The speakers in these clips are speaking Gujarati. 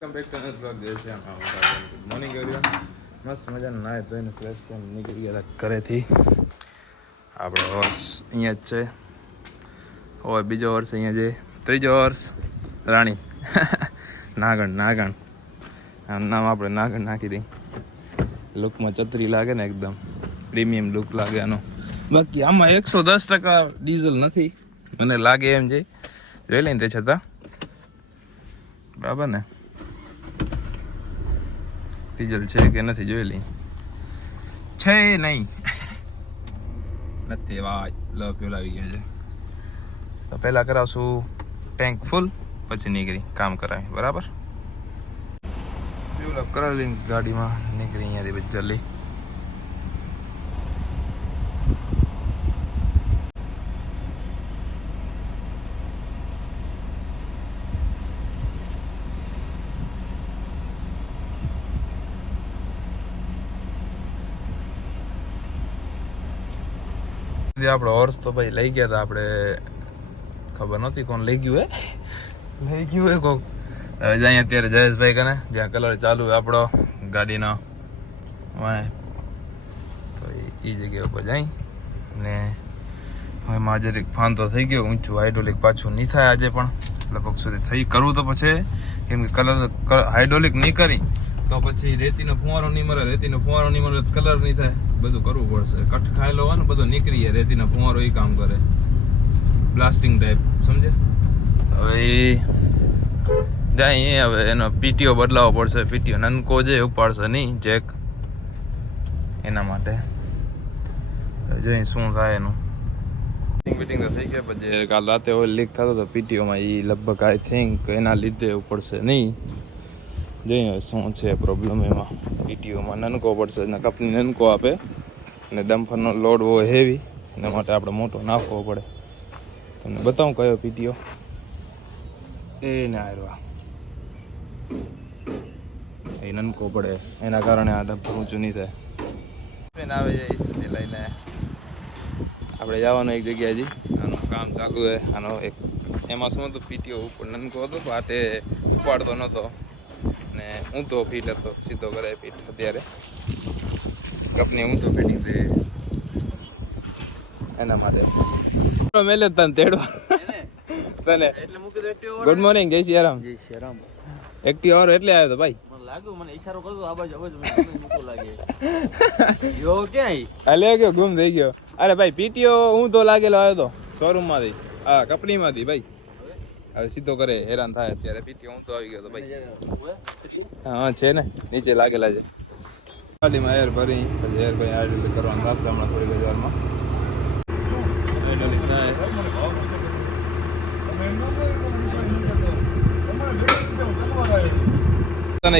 મોર્નિંગ મસ્ત મજાનું નાય ધોઈને ફ્રેશ થઈને નીકળી ગયા ઘરેથી. આપણો હોર્સ અહીંયા જ છે. હોય બીજો હોર્સ અહીંયા છે. ત્રીજો હોર્સ રાણી નાગણ નામ આપણે નાગણ નાખી દઈ. લુકમાં ચતરી લાગે ને, એકદમ પ્રીમિયમ લુક લાગે આનો. બાકી આમાં 110% ડીઝલ નથી મને લાગે એમ છે. જોઈ લઈને તે છતાં બરાબર ને, ડીઝલ છે કે નથી જોઈ લઈ. છે નહીં નથી વાજ પેલા આવી ગયા છે. તો પહેલાં કરાવશું ટેન્ક ફૂલ, પછી નીકળી કામ કરાવી. બરાબર ફ્યુલ અપ કરાવી ગાડીમાં નીકળી અહીંયાથી પછી જલ્દી. આપણો હોર્સ તો ભાઈ લઈ ગયા હતા. આપણે ખબર નહોતી કોણ લઈ ગયું લઈ ગયું હે કોક. હવે જાય અત્યારે જયેશભાઈ કને, જ્યાં કલર ચાલુ હોય આપણો ગાડીનો વાય, તો એ જગ્યા ઉપર જાય ને. હવે માં જરીક ફાન તો થઈ ગયો ઊંચું. હાઇડ્રોલિક પાછું નહીં થાય આજે, પણ લગભગ સુધી થઈ કરવું તો પછી, કેમ કે કલર હાઇડ્રોલિક નહીં કરી તો પછી રેતીનો ફુવારો નહીં મરે. રેતીનો ફુવારો નહીં મરે તો કલર નહીં થાય. બધું કરવું પડશે. કટ ખાયેલો હોય ને બધું નીકળી જાય. રેતીનો ફુવારો એ કામ કરે, બ્લાસ્ટિંગ ટાઈપ, સમજે. હવે જાય હવે એનો પીટીઓ બદલાવવો પડશે. પીટીઓ નનકો જે ઉપાડશે નહીં જેક, એના માટે જોઈ શું થાય એનું. ફિટિંગ તો થઈ ગયા. પછી કાલ રાતે ઓઇલ લીક થતો હતો પીટીઓમાં, એ લગભગ આઈ થિંક એના લીધે ઉપડશે નહીં. જોઈએ શું છે પ્રોબ્લેમ એમાં. પીટીઓમાં નનકો પડશે ને, કંપની નનકો આપે અને ડમ્ફરનો લોડ હોય હેવી, એના માટે આપણે મોટો નાખવો પડે. તમને બતાવું કયો પીટીઓ એ ને આવ્યા એ નનકો પડે, એના કારણે આ ડમ્ફર ઊંચું નહીં થાય. આવે છે ઈસુથી લઈને આપણે જવાનું એક જગ્યાએ. હજી આનું કામ ચાલુ છે. આનો એક એમાં શું હતું, પીટીઓ ઉપર નનકો હતો, આ તે ઉપાડતો નહોતો ને ઊંધો ફીટ હતો. સીધો કરે ફીટ અત્યારે કંપની ઊંધો ફિટિંગ છે એના માટે. મેલે તને તેડવા તને. ગુડ મોર્નિંગ, જય શ્રી રામ. જય શ્રી રામ. એક્ટિવ આવર એટલે આવ્યો તો ભાઈ. લાગ્યું મને ઈશારો કરતો આ બાજુ મૂકો લાગે યો ક્યાંય અલે ગયો ગુમ થઈ ગયો. અરે ભાઈ પીટીઓ હું તો લાગેલો આવ્યો તો શોરૂમ માંથી, હા કંપનીમાંથી ભાઈ. હવે સીધો કરે, હેરાન થાય અત્યારે. પીટીઓ હું તો આવી ગયો તો ભાઈ. હા છે ને, નીચે લાગેલા છે. ગાડીમાં એર ભરી પછી એર ભાઈ આઈડલ કરવાનું થશે હમણાં થોડી બજારમાં.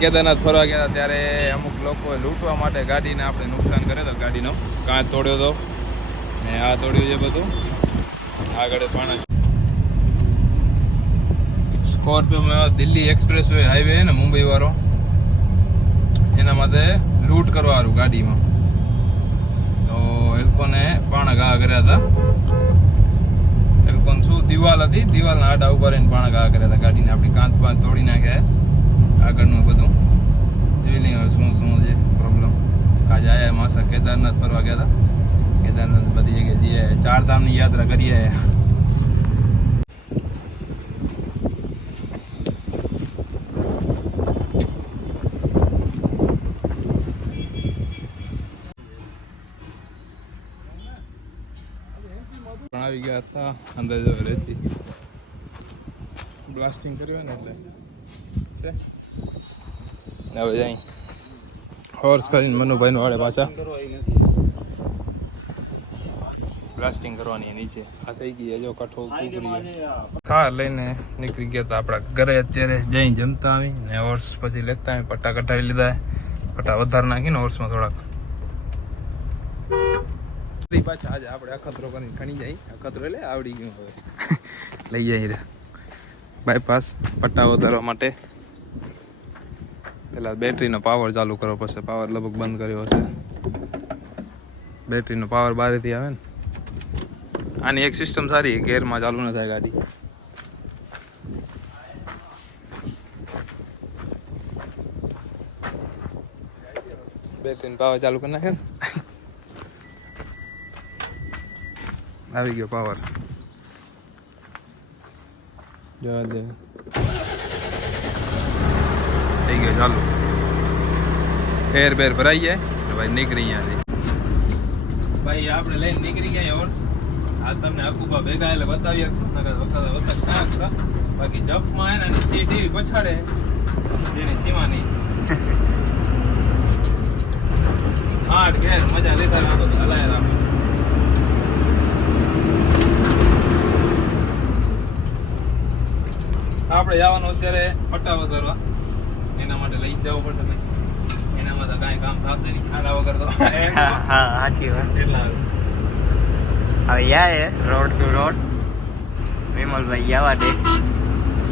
કેદારનાથ ફરવા ગયા હતા ત્યારે અમુક લોકોએ લૂંટવા માટે ગાડીને આપણે નુકસાન કરે તો ગાડીનો કાચ તોડ્યો હતો ને આ તોડ્યું છે બધું. આગળ પાણા સ્કોર્પિયોમાં દિલ્હી એક્સપ્રેસ વે હાઈવે ને મુંબઈ વાળો, એના માટે લૂંટ કરવાનું ગાડીમાં. તો એ લોકોને પાણા ઘા કર્યા હતા. એ લોકોને શું દિવાલ હતી, દિવાલના આડા ઉભા રહીને પાણા ઘા કર્યા હતા ગાડીને. આપણી કાંચ પાંચ તોડી નાખ્યા આગળનું બધું. જોઈ લઈએ હવે શું શું છે પ્રોબ્લેમ. આજે આયા માસા કેદારનાથ ફરવા ગયા હતા. કેદારનાથ બધી જગ્યાએ જઈએ, 4 ધામની યાત્રા કરી આયા. આવી ગયા હતા અંદર રહેતી બ્લાસ્ટિંગ કર્યું ને એટલે હવે જાય હોર્સ કરીને મનુભાઈ નો વાળે પાછા બ્લાસ્ટિંગ કરવાની નીચે. આ થઈ ગઈ જો કઠો કાર લઈને નીકળી ગયા હતા આપણા ઘરે. અત્યારે જઈ જમતા આવી ને હોર્સ પછી લેતા આવી. પટ્ટા કઢાવી લીધા, પટ્ટા વધારે નાખીને હોર્સમાં થોડાક. પાછા આજે આપણે અખતરો કરીને ખણી જાય. અખતરો એટલે આવડી ગયું હવે લઈ જાય બાયપાસ પટ્ટા વધારવા માટે. પેલા બેટરીનો પાવર ચાલુ કરવો પડશે. પાવર લગભગ બંધ કર્યો હશે. બેટરીનો પાવર બહારથી આવે ને. આની એક સિસ્ટમ સારી, ગેરમાં ચાલુ ન થાય ગાડી. બેટરી પાવર ચાલુ કરી નાખે આવી ગયો પાવર જવા દે થઈ ગયો ચાલુ ફેર બેર ભરાઈ જાય તો ભાઈ નીકળી અહીંયાથી ભાઈ આપણે લઈને નીકળી ગયા હોર્સ આ તમને અકુબા ભેગા એટલે બતાવી શકશું વતા બાકી જપમાં એના સીટ એવી પછાડે જેની સીમા નહીં 8 ઘેર મજા લેતા રાખો તો હલાય રાખો આપણે જવાનું અત્યારે પટ્ટા વધારવા એના માટે લઈ જવું પડશે ભાઈ એનામાં તો કાંઈ કામ થશે નહીં આના વગર તો સાચી વાત કેટલા હવે યાર રોડ ટુ રોડ વિમલભાઈ જવા દે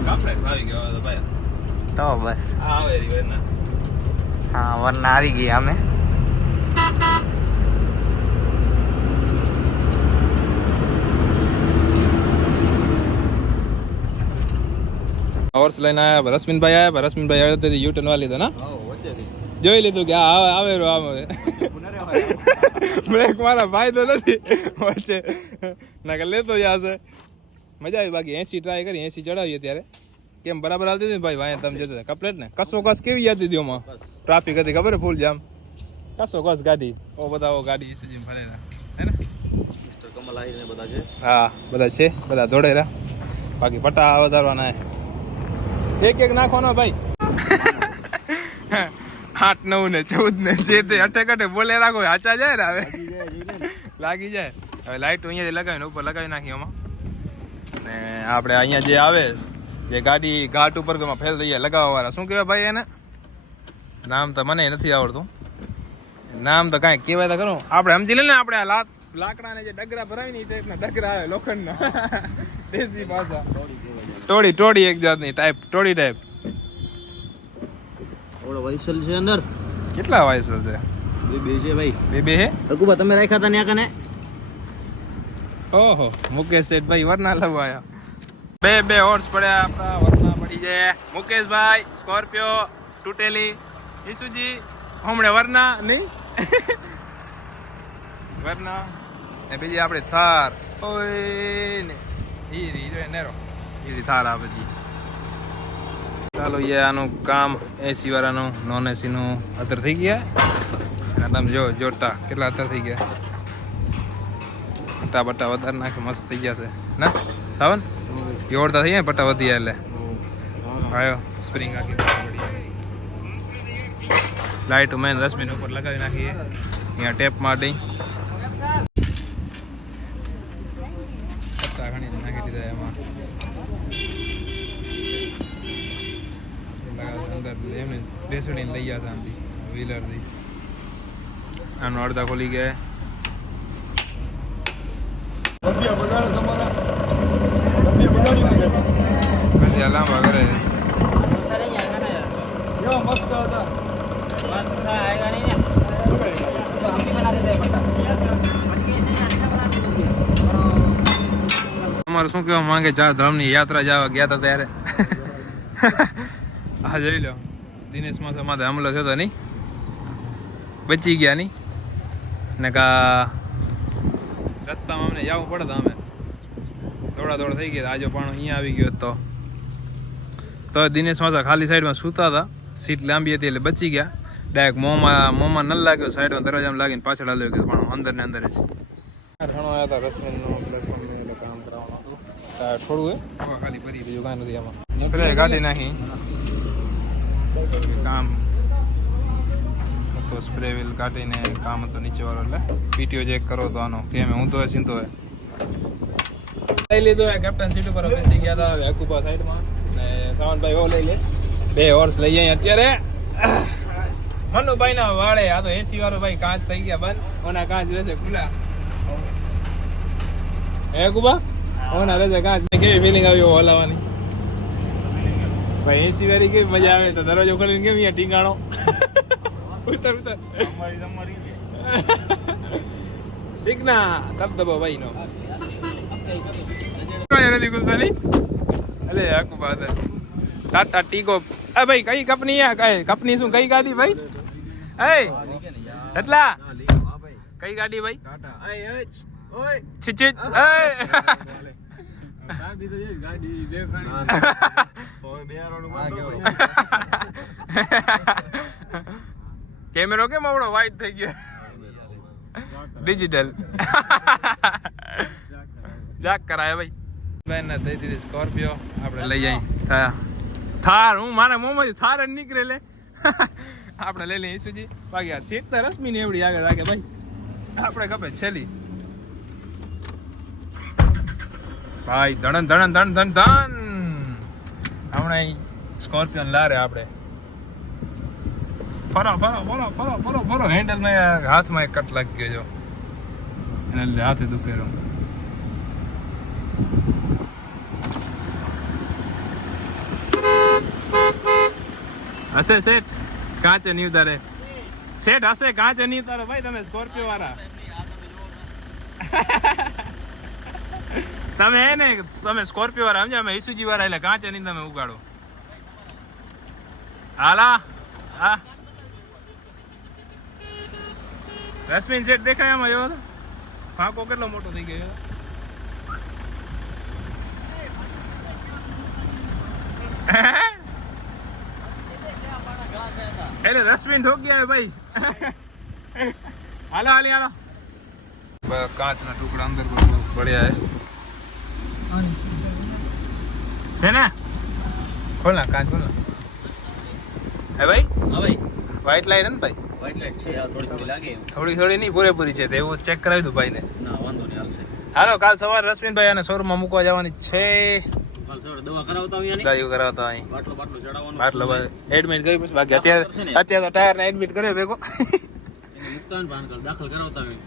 કાપડે આવી ગયો તો ભાઈ તો બસ આવે રી વેરના હા વરના આવી ગયા અમે હોર્સ લઈને આવ્યા રશ્મિનભાઈ આવ્યા યુટર્ન વાલી લીધો ના જોઈ લીધું કે આવે બ્રેક મારા ફાયદો નથી વચ્ચે ના કે લેતો જશે મજા આવી બાકી 80 ટ્રાય કરી 80 ચડાવીએ ત્યારે કેમ બરાબર હાલતી હતી ભાઈ વાયા તમે જતો કપલેટ ને કસો કસ કેવી યાદ હતી ઓમાં ટ્રાફિક હતી ખબર ફૂલ જામ કસો કસ ગાડી ઓ બધા ગાડી એસજી ફરેલા હે ને મિસ્ટર કમલ આહીર ને બધા છે હા બધા છે બધા દોડેરા બાકી પટ્ટા વધારવાના એક નાખવાનો ભાઈ 8 9 ને 14 ને જે તે અઠે બોલે રાખો હાચા જાય ને હવે લાગી જાય હવે લાઈટ અહીંયાથી લગાવીને ઉપર લગાવી નાખી એમાં ને આપણે અહીંયા જે આવે જે ગાડી ઘાટ ઉપર ફેલ થઈ જાય લગાવવા વાળા શું કહેવાય ભાઈ એને નામ તો મને નથી આવડતું નામ તો કાંઈ કહેવાય તો ખરું આપણે સમજી લે ને આપણે આ લાકડાને જે ડગરા ભરાય ને એ ટાઈપના ડગરા આવે લોખંડના દેશી ભાષા ટોડી એક જાતની ટોડી ટાઈપ ઓલો વાઇસલ છે અંદર કેટલા વાઇસલ છે બે છે ભાઈ બે હે અકુબા તમે રાખ્યા હતા ન્યા કને ઓહો મુકેશ શેઠ ભાઈ વરના લવાયા બે હોર્સ પડ્યા આપણા વરના પડી જાય મુકેશભાઈ સ્કોર્પિયો તૂટેલી ઈસુજી હમણે વરના નહીં વરના ને બીજી આપણે થાર ઓય ને ઈ નેરો ઈ થાર આ બધી ચાલો યાર આનું કામ એસી વાળાનું નોન એસી નું અત્યારે થઈ ગયા અને તમે જો જોટા કેટલા અત્યારે થઈ ગયા પટ્ટા વધારે નાખે મસ્ત થઈ ગયા છે ના સાવન યોડતા થઈ ગયા પટ્ટા વધી એટલે આવ્યો સ્પ્રિંગ આખી લાઈટ મેન રશ્મિન ઉપર લગાવી નાખીએ અહીંયા ટેપ મારી પટ્ટા ઘણી નાખી દીધા એમાં અંદર એમને બેસડીને લઈ ગયા હતા વ્હીલરથી આનું અડધા ખોલી ગયા લાંબા કરે તમારું શું કહેવા માંગે ચાર ધામની યાત્રા જવા ગયા હતા ત્યારે હા જોઈ લો દિનેશ માં માથે હમલો થયો નહીં બચી ગયા નહીં ને કા રસ્તામાં અમને જવું પડે અમે દોડ થઈ ગયા આજો પણ અહીંયા આવી ગયો તો દિનેશ માથા ખાલી સાઈડમાં સૂતા હતા સીટ લાંબી હતી એટલે બચી ગયા ડાયરેક્ટ મોંમાં ન લાગ્યો સાઈડમાં દરવાજામાં લાગીને પાછળ હાલ્યો ગયો પણ અંદર ને અંદર જ ઘણો આવ્યા હતા રશ્મિનનું પ્લેટફોર્મ કામ કરાવવાનું હતું થોડું ખાલી ભરી બીજું કાંઈ નથી આમાં ગાડી નાખી કામ તો સ્પ્રે વ્હીલ કાઢીને કામ હતો નીચે વાળો એટલે પીટીઓ ચેક કરો તો આનો કેમ હું તો સીધો હે લઈ લીધો કેપ્ટન સીટ ઉપર બેસી ગયા હતા હવે અકુબા સાઈડમાં ને સાવનભાઈ ઓ લઈ લે બે હોર્સ લઈ જાય અત્યારે મનુભાઈ ના વાળે આ તો એસી વાળો ભાઈ કાચ થઈ ગયા બંધ ઓના કાચ રહેશે ખુલ્લા હે અકુબા ઓના રહેશે કાચ કેવી ફિલિંગ આવી હલાવવાની ભાઈ એસી વાળી કેવી મજા આવે તો દરવાજો ખોલીને કેમ અહીંયા ટીંગાણો ઉતર સિગ્ના ધબધબો ભાઈ નો નથી ગુલતા નહીં અલે અકુબા ટાટા ટીકો ભાઈ કઈ કંપની કઈ કંપની શું કઈ ગાડી ભાઈ એટલા હા, લઈ આવો. હા, ભાઈ. કઈ ગાડી ભાઈ ટાટા. ઓય, ઓય. છીચીચ ના, ના. તોય બેહારવાનું બંધ ન હોય. કેમેરો કેમ આવડો વાઈટ થઈ ગયો ડિજિટલ જાક કરાય ભાઈ બેન ને દઈ દીધી સ્કોર્પિયો આપણે લઈ જઈ થાર હું મારા મોંમાંથી થાર જ નીકળે લે આપણે લઈ લઈએ ઈસુજી બાકી આ સીટ તો રશ્મિ ને એવડી આગળ રાખે ભાઈ આપણે ખપે છેલ્લી ભાઈ ધણન ધણન ધણ ધણ ધન હમણાં સ્કોર્પિયો લારે આપણે ફરો ફરો ફરો ફરો ફરો ફરો હેન્ડલ માં હાથમાં એક કટ લાગી ગયો જો એને લીધે હાથે દુખેલો હશે સેઠ કાંચે નહીં ઉતારે સેઠ હશે કાંચે નહીં ઉતારે ભાઈ તમે સ્કોર્પિયો વાળા તમે એને તમે સ્કોર્પિયો વાળા સમજ્યા અમે ઈસુજી વાળા એટલે કાંચે નહીં તમે ઉગાડો હાલા હા રશ્મિન સેટ દેખાય આમાં એવો ફાંકો કેટલો મોટો થઈ ગયો એટલે રશ્મિન ઠોકી આવે ભાઈ હાલો હાલી હાલો કાચના ટુકડા અંદર પડ્યા છે ને ખોલ ના કાચ ખોલ ના હે ભાઈ હા ભાઈ વ્હાઈટ લાઈટ ને ભાઈ વ્હાઈટ લાઈટ છે આ થોડી થોડી લાગે થોડી થોડી નહીં પૂરેપૂરી છે તો એવું ચેક કરાવી દઉં ભાઈને ના વાંધો નહીં આવશે હાલો કાલ સવારે રશ્મિનભાઈ અને શોરૂમમાં મૂકવા જવાની છે કાલ સવારે દવા કરાવતા આવીએ ચાયું કરાવતા અહીં બાટલો બાટલો ચડાવવાનો આટલો એડમિટ કરી પછી બાકી અત્યારે તો ટાયર ને એડમિટ કર્યો ભેગો મુક્તાન ભાન દાખલ કરાવતા આવીએ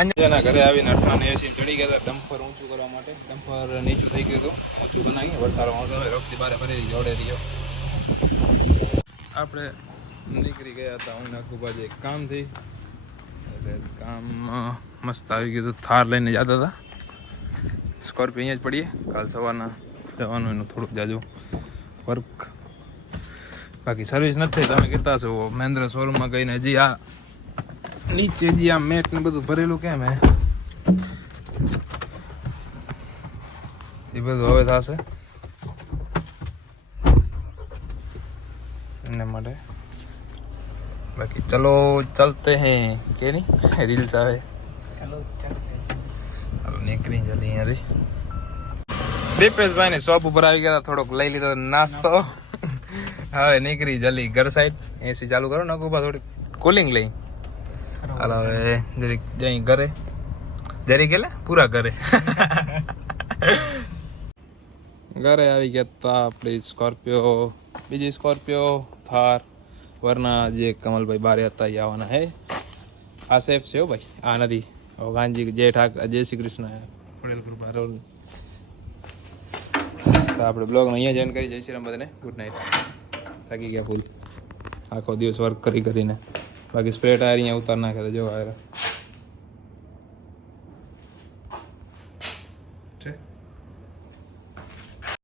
અંજના ઘરે આવીને 88 ચડી ગયા હતા ડમ્પર ઊંચું કરવા માટે ડમ્પર નીચું થઈ ગયું હતું ઊંચું બનાવી વરસાદ મોસમ રોક્ષી બારે ફરી જોડે રહ્યો આપણે નીકળી ગયા હતા હું નાખું એક કામથી એટલે કામ મસ્ત આવી ગયું હતું થાર લઈને જતા હતા સ્કોર્પિયો અહીંયા જ પડીએ કાલ સવારના જવાનું એનું થોડુંક જાજુ વર્ક બાકી સર્વિસ નથી તમે કહેતા છો મહેન્દ્ર શોરૂમમાં ગઈને હજી આ નીચે જે આ મેટ ને બધું ભરેલું કેમ હે એ બધું હવે થશે એના માટે બાકી ચલો ચલતે હૈ કે નહીં રીલ્સ આવે ચાલો ચાલો હાલો નીકળી જલ્દી અહીંયાથી દીપેશભાઈ ની શોપ ઉપર આવી ગયા થોડોક લઈ લીધો નાસ્તો હવે નીકળી જલ્દી ઘર સાઈડ એસી ચાલુ કરો ને કુબા થોડી કુલિંગ લઈ હાલ હવે જરીક જઈ ઘરે જરીક એટલે પૂરા ઘરે ઘરે આવી ગયા હતા આપણી સ્કોર્પિયો બીજી સ્કોર્પિયો થાર વરના જે કમલભાઈ બારે હતા એ આવવાના હે આ સેફ છે હો ભાઈ આ નથી ગાંધી જય ઠાકર જય શ્રી કૃષ્ણ પટેલ કૃપા રોલ તો આપણે બ્લોગને અહીંયા જોઈન કરી જય શ્રી રામ બધાને ગુડ નાઇટ થાકી ગયા ફૂલ આખો દિવસ વર્ક કરીને બાકી સ્પ્રે ટાયર અહીંયા ઉતાર નાખે તો જો